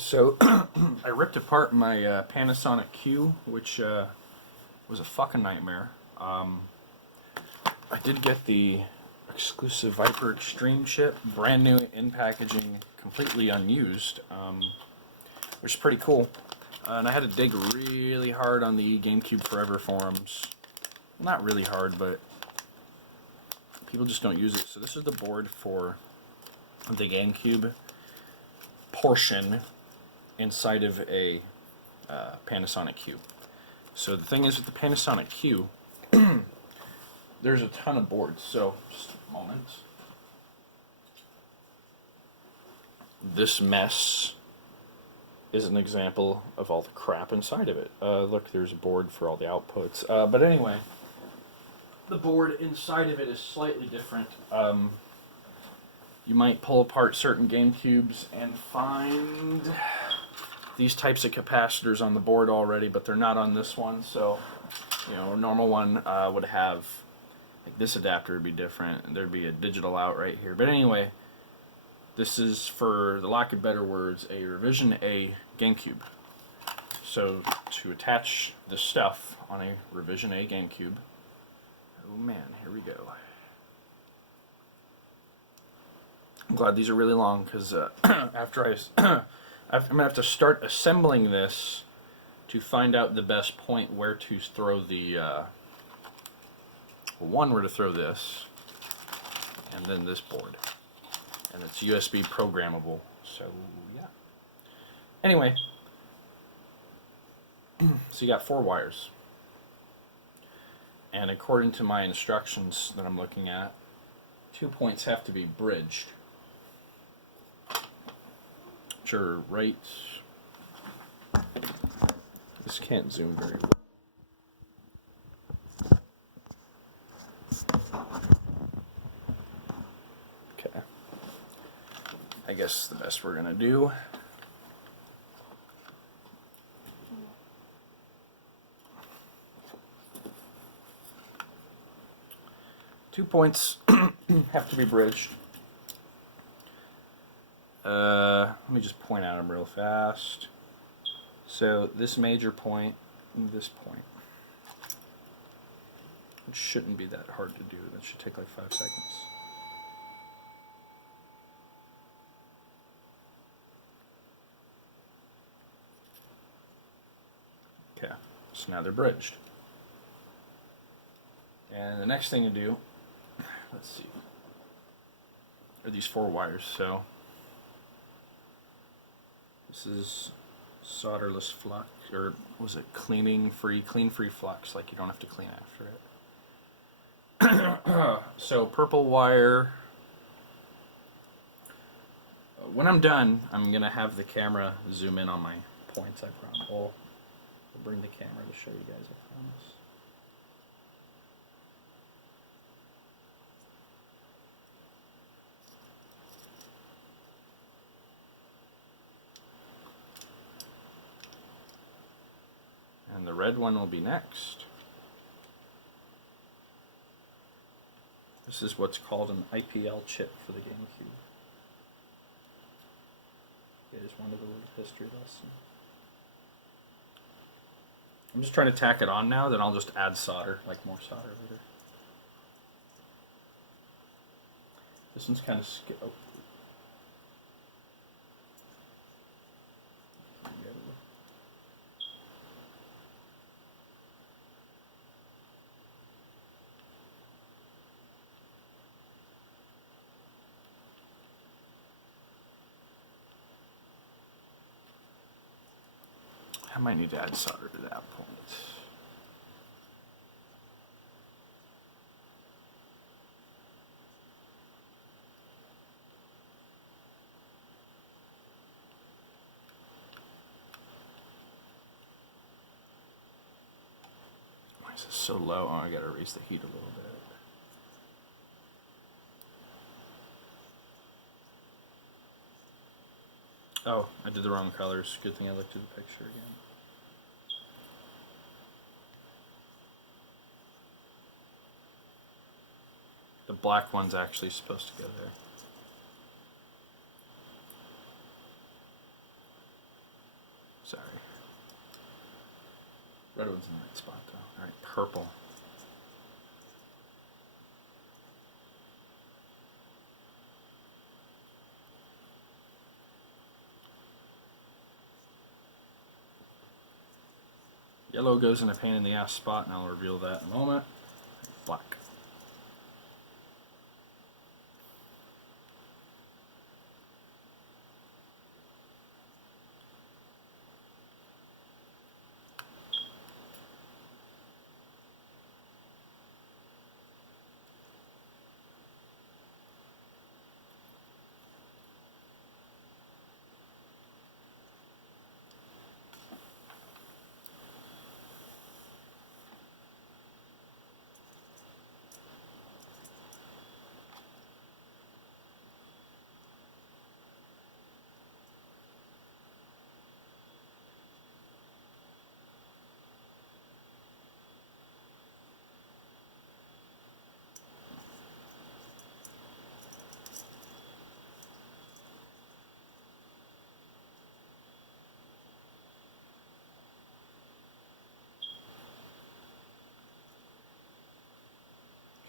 So I ripped apart my Panasonic Q, which was a fucking nightmare. I did get the exclusive Viper Extreme chip, brand new in packaging, completely unused, which is pretty cool. And I had to dig really hard on the GameCube-forever forums. Well, not really hard, but people just don't use it. So this is the board for the GameCube portion inside of a Panasonic Q. So the thing is with the Panasonic Q, there's a ton of boards. So just a moment. This mess is an example of all the crap inside of it. Look, there's a board for all the outputs. But anyway, the board inside of it is slightly different. You might pull apart certain GameCubes and find these types of capacitors on the board already, but they're not on this one. So, you know, a normal one would have, like, this adapter would be different, and there'd be a digital out right here. But anyway, this is, for the lack of better words, a Revision A GameCube. So to attach the stuff on a Revision A GameCube, oh man, here we go. I'm glad these are really long, because after I'm going to have to start assembling this to find out the best point where to throw the, where to throw this, and then this board. And it's USB programmable, so yeah. Anyway, so you got 4 wires. And according to my instructions that I'm looking at, 2 points have to be bridged. Which are right... This can't zoom very well. Okay. I guess the best we're gonna do. Two points have to be bridged. Let me just point at them real fast. So this major point and this point. It shouldn't be that hard to do. That should take like 5 seconds. Okay, so now they're bridged. And the next thing to do, let's see, are these 4 wires. So this is solderless flux, or was it clean free flux, like you don't have to clean after it. So purple wire. When I'm done, I'm gonna have the camera zoom in on my points. I promise. I'll bring the camera to show you guys, I promise. And the red one will be next. This is what's called an IPL chip for the GameCube. You guys wanted a little history lesson. I'm just trying to tack it on now, then I'll just add solder, like more solder later. This one's kind of oh. I might need to add solder to that point. Why is this so low? Oh, I gotta raise the heat a little bit. Oh, I did the wrong colors. Good thing I looked at the picture again. The black one's actually supposed to go there. Sorry. Red one's in the right spot though. Alright, purple. Yellow goes in a pain in the ass spot, and I'll reveal that in a moment. Black.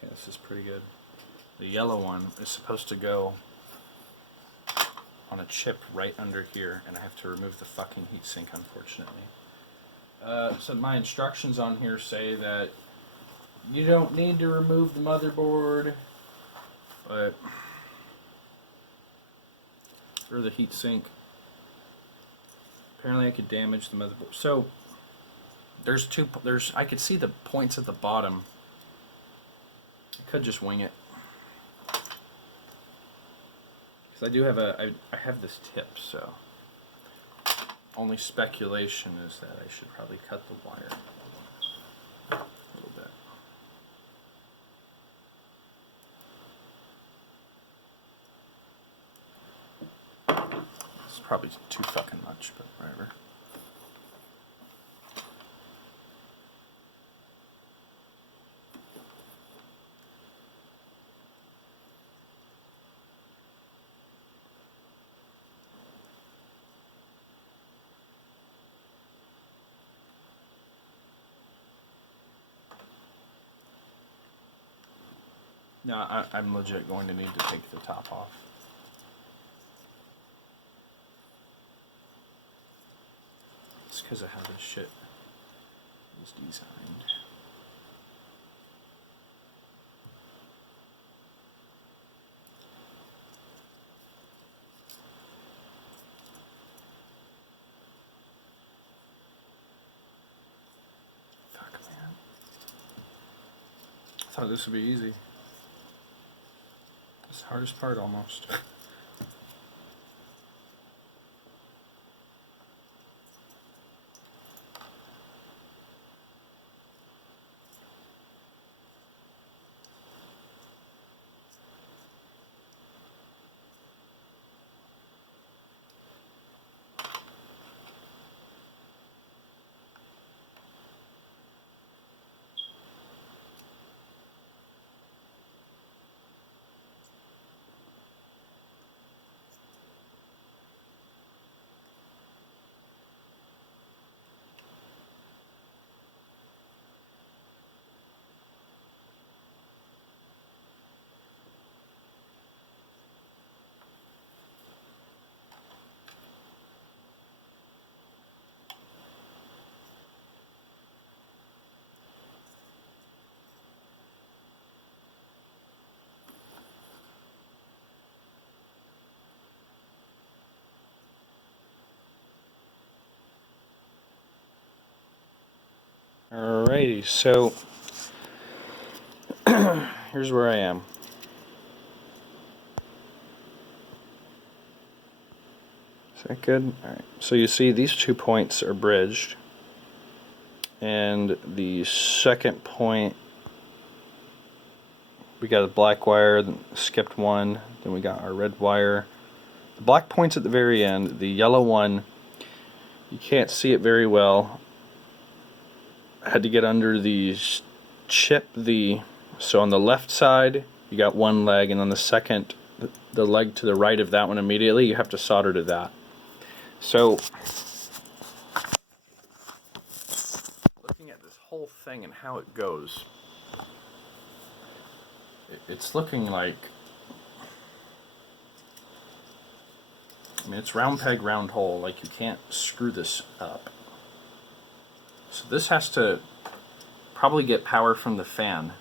Okay, this is pretty good. The yellow one is supposed to go on a chip right under here, and I have to remove the fucking heatsink, unfortunately. So my instructions on here say that you don't need to remove the motherboard, but or the heatsink. Apparently, I could damage the motherboard. So I could see the points at the bottom. I could just wing it. Because I do have I have this tip, so only speculation is that I should probably cut the wire a little bit. It's probably too fucking much, but whatever. No, I'm legit going to need to take the top off. It's because of how this shit was designed. Fuck, man. I thought this would be easy. It's the hardest part almost. Alrighty, so here's where I am. Is that good? Alright, so you see these 2 points are bridged, and the second point, we got a black wire, then skipped one, then we got our red wire. The black point's at the very end, the yellow one, you can't see it very well. I had to get under the chip, so on the left side you got one leg, and on the second, the leg to the right of that one immediately, you have to solder to that. So whole thing and how it goes, it's looking like, I mean, it's round peg, round hole, like you can't screw this up. So this has to probably get power from the fan.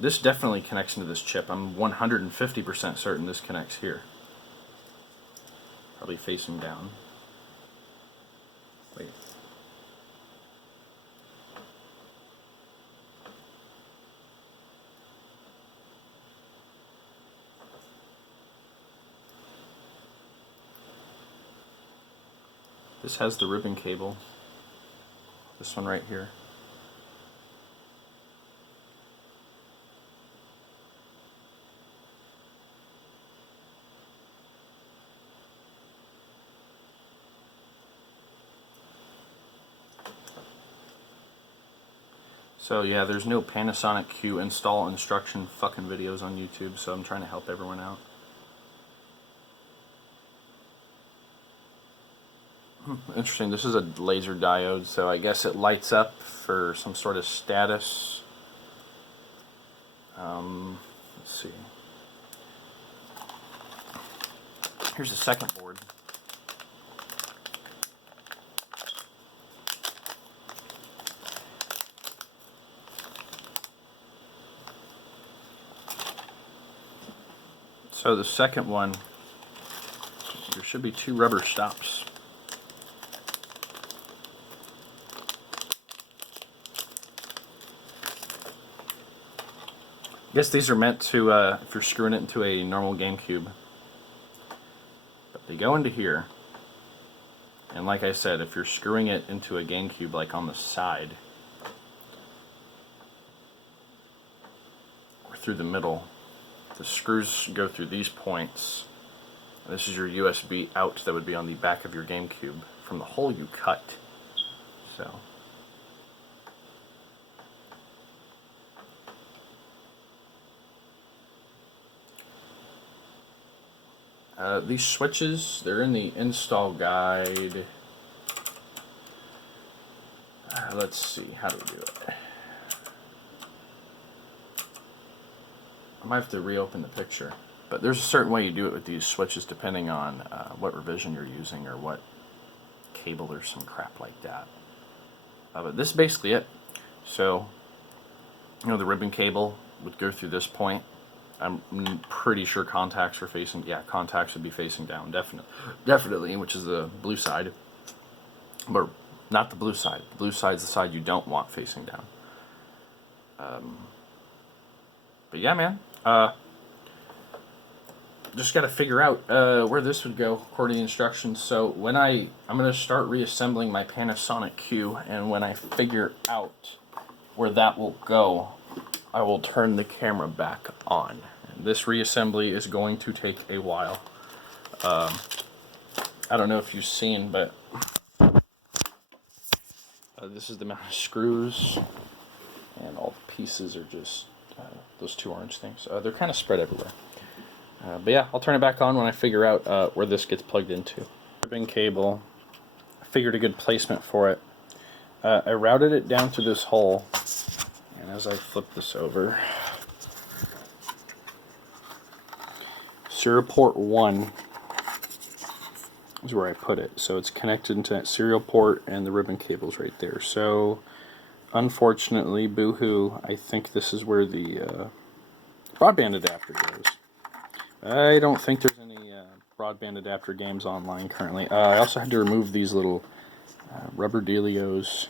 This definitely connects into this chip. I'm 150% certain this connects here. Probably facing down. Wait. This has the ribbon cable. This one right here. So yeah, there's no Panasonic Q install instruction fucking videos on YouTube, so I'm trying to help everyone out. Interesting, this is a laser diode, so I guess it lights up for some sort of status. Let's see. Here's the second board. So the second one, there should be 2 rubber stops. I guess these are meant to, if you're screwing it into a normal GameCube. But they go into here. And like I said, if you're screwing it into a GameCube like on the side, or through the middle, the screws go through these points. This is your USB out that would be on the back of your GameCube from the hole you cut. So. These switches, they're in the install guide. Let's see, how do we do it? I might have to reopen the picture. But there's a certain way you do it with these switches depending on what revision you're using or what cable or some crap like that. But this is basically it. So, you know, the ribbon cable would go through this point. I'm pretty sure contacts are facing, yeah, contacts would be facing down, definitely, which is the blue side. But not the blue side. The blue side's the side you don't want facing down. But yeah, man. Just got to figure out where this would go according to the instructions. So when I'm going to start reassembling my Panasonic Q, and when I figure out where that will go, I will turn the camera back on. And this reassembly is going to take a while. I don't know if you've seen, but this is the amount of screws, and all the pieces are just those 2 orange things. They're kind of spread everywhere. But yeah, I'll turn it back on when I figure out where this gets plugged into. Ribbon cable. I figured a good placement for it. I routed it down to this hole, and as I flip this over, serial port 1 is where I put it. So it's connected into that serial port, and the ribbon cable's right there. So unfortunately, boo-hoo, I think this is where the broadband adapter goes. I don't think there's any broadband adapter games online currently. I also had to remove these little rubber dealios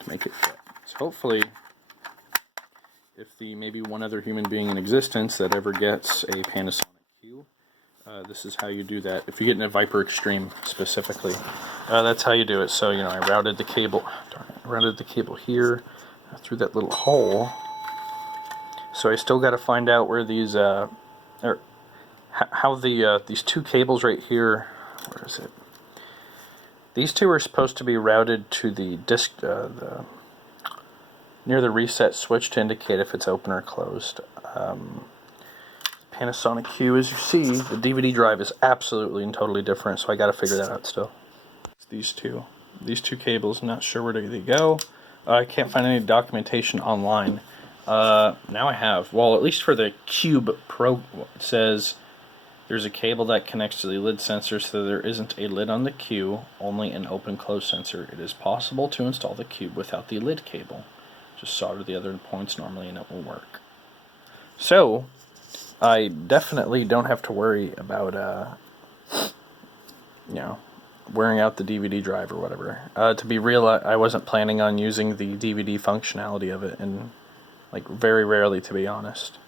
to make it fit. So hopefully, if the maybe one other human being in existence that ever gets a Panasonic Q, this is how you do that. If you get in a Viper Extreme specifically, that's how you do it. So, you know, I routed the cable, here through that little hole. So I still got to find out where these, or how these 2 cables right here, where is it? These 2 are supposed to be routed to the disk, near the reset switch to indicate if it's open or closed. Panasonic Q, as you see, the DVD drive is absolutely and totally different, so I got to figure that out still. these two cables. I'm not sure where they go. I can't find any documentation online. Now I have, well, at least for the Qoob Pro, it says there's a cable that connects to the lid sensor, so there isn't a lid on the Q, only an open-close sensor. It is possible to install the Qoob without the lid cable. Just solder the other points normally and it will work. So, I definitely don't have to worry about, you know, wearing out the DVD drive or whatever. To be real, I wasn't planning on using the DVD functionality of it, and like very rarely, to be honest.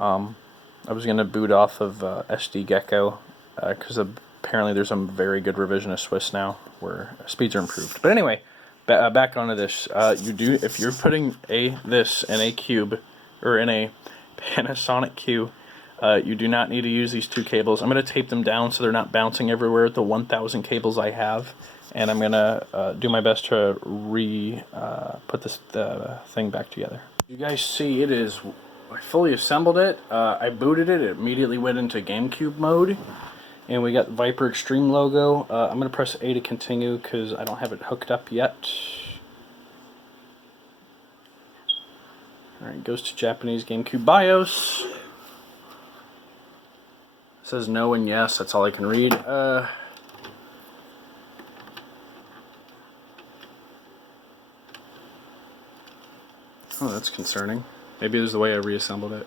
I was going to boot off of SD Gecko, because apparently there's some very good revision of Swiss now where speeds are improved. But anyway, back onto this. If you're putting this in a Qoob, or in a Panasonic Q, you do not need to use these two cables. I'm going to tape them down so they're not bouncing everywhere with the 1,000 cables I have. And I'm going to do my best to put this thing back together. You guys see it is... I fully assembled it. I booted it. It immediately went into GameCube mode. And we got the Viper Extreme logo. I'm going to press A to continue because I don't have it hooked up yet. Alright, goes to Japanese GameCube BIOS. It says no and yes. That's all I can read. Oh, that's concerning. Maybe this is the way I reassembled it.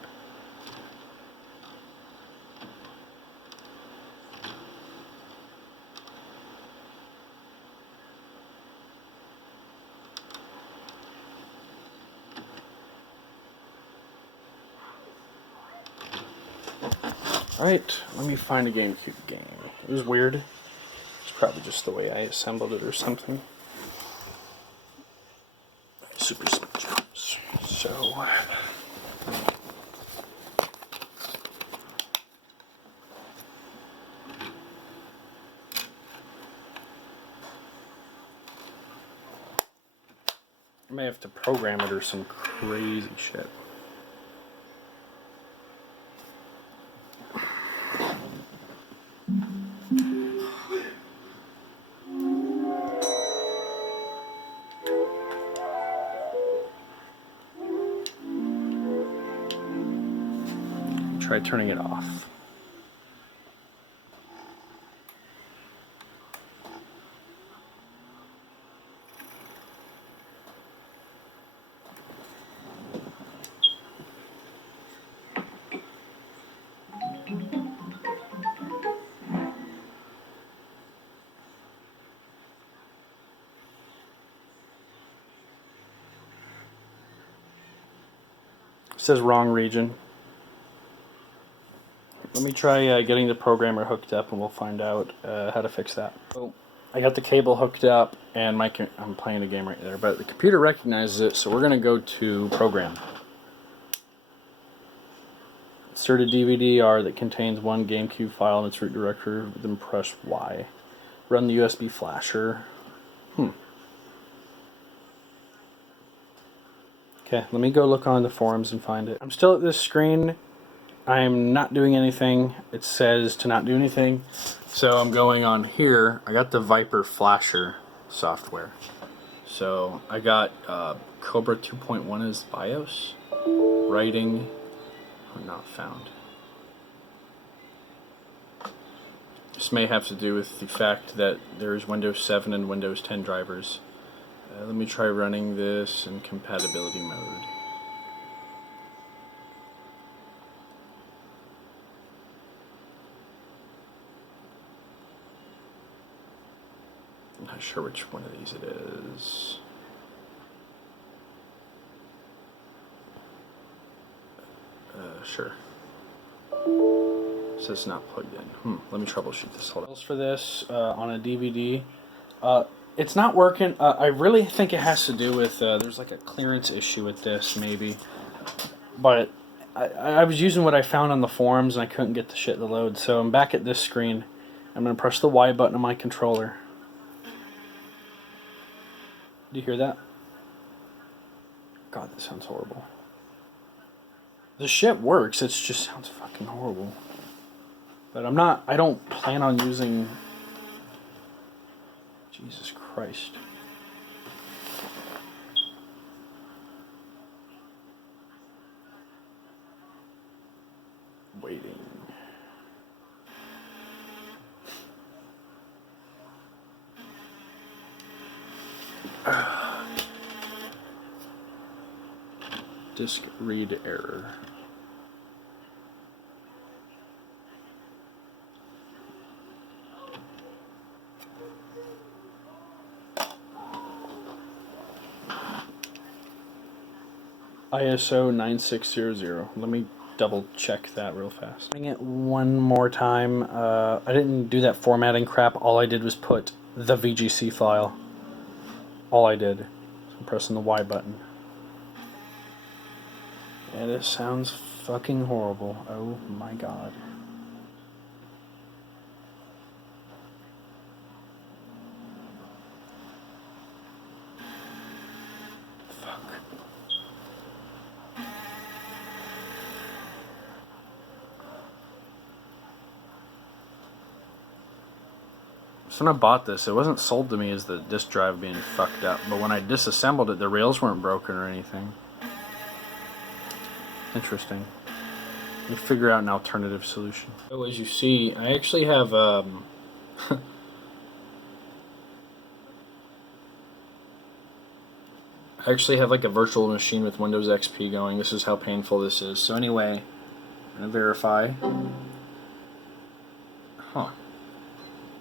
Alright, let me find a GameCube game. It was weird. It's probably just the way I assembled it or something. Super Smash Bros. So... I may have to program it or some crazy shit. Try turning it off. It says wrong region. Let me try getting the programmer hooked up and we'll find out how to fix that. So I got the cable hooked up and I'm playing a game right there, but the computer recognizes it, so we're going to go to program. Insert a DVD-R that contains one GameCube file in its root directory, then press Y. Run the USB flasher. Okay, let me go look on the forums and find it. I'm still at this screen. I'm not doing anything. It says to not do anything. So I'm going on here. I got the Viper Flasher software. So I got Cobra 2.1 as BIOS. Writing. Not found. This may have to do with the fact that there's Windows 7 and Windows 10 drivers. Let me try running this in compatibility mode. I'm not sure which one of these it is. Sure. It says it's not plugged in. Let me troubleshoot this. Hold on. For this on a DVD, it's not working. I really think it has to do with there's like a clearance issue with this, maybe. But I was using what I found on the forums and I couldn't get the shit to load. So I'm back at this screen. I'm gonna press the Y button on my controller. Do you hear that? God, that sounds horrible. The shit works, it just sounds fucking horrible. But I don't plan on using... Jesus Christ. Waiting. Disk read error. ISO 9600. Let me double check that real fast. Doing it one more time. I didn't do that formatting crap. All I did was put the VGC file. All I did. So I'm pressing the Y button. And it sounds fucking horrible. Oh my god. So when I bought this, it wasn't sold to me as the disk drive being fucked up, but when I disassembled it, the rails weren't broken or anything. Interesting. Let me figure out an alternative solution. So as you see, I actually have I actually have like a virtual machine with Windows XP going. This is how painful this is. So anyway, I'm gonna verify. Huh.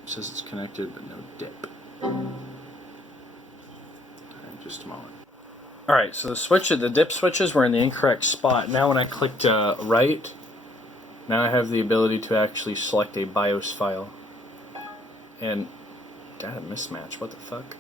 It says it's connected, but no dip. Just a moment. Alright, so the dip switches were in the incorrect spot. Now when I clicked right, now I have the ability to actually select a BIOS file. And data mismatch, what the fuck?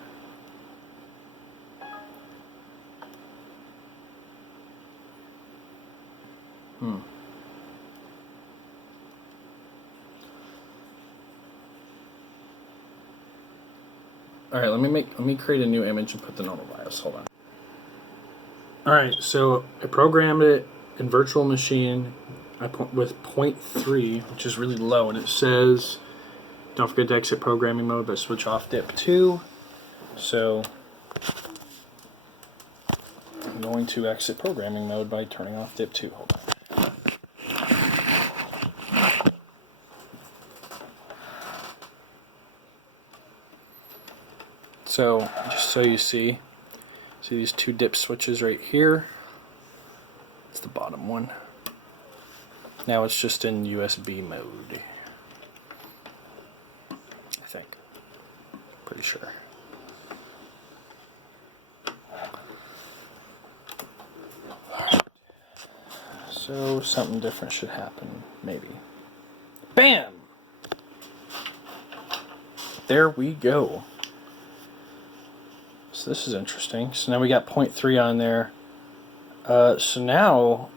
Alright, let me create a new image and put the normal BIOS. Hold on. Alright, so I programmed it in virtual machine with 0.3, which is really low, and it says don't forget to exit programming mode, but switch off dip 2. So I'm going to exit programming mode by turning off dip 2. Hold on. So just so you see these two dip switches right here. It's the bottom one. Now it's just in USB mode. I think. Pretty sure. So something different should happen, maybe. Bam! There we go. So this is interesting. So now we got 0.3 on there. So now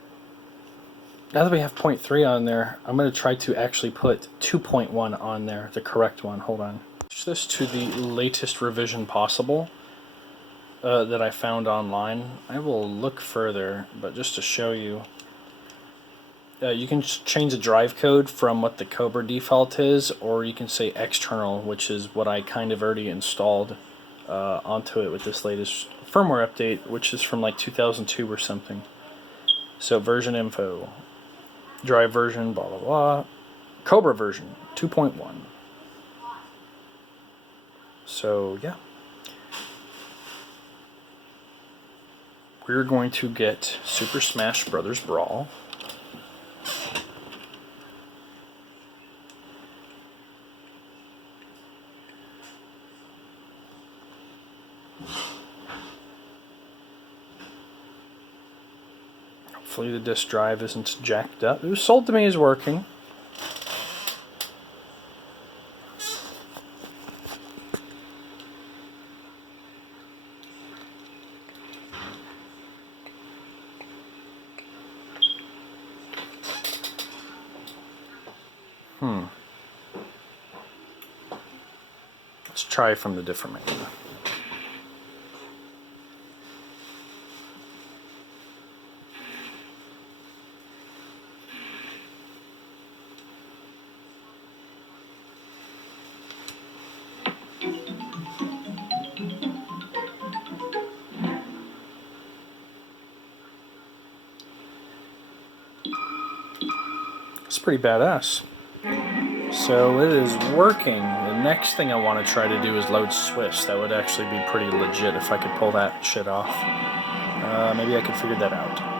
that we have 0.3 on there, I'm going to try to actually put 2.1 on there, the correct one. Hold on. Switch this to the latest revision possible that I found online. I will look further, but just to show you, you can change the drive code from what the Cobra default is, or you can say external, which is what I kind of already installed onto it with this latest firmware update, which is from like 2002 or something. So version info, drive version, blah blah blah, Cobra version 2.1. So yeah, we're going to get Super Smash Brothers Brawl. Hopefully the disk drive isn't jacked up. It was sold to me as working. Let's try from the different menu. It's pretty badass. So it is working. The next thing I want to try to do is load Swiss. That would actually be pretty legit if I could pull that shit off. Maybe I could figure that out.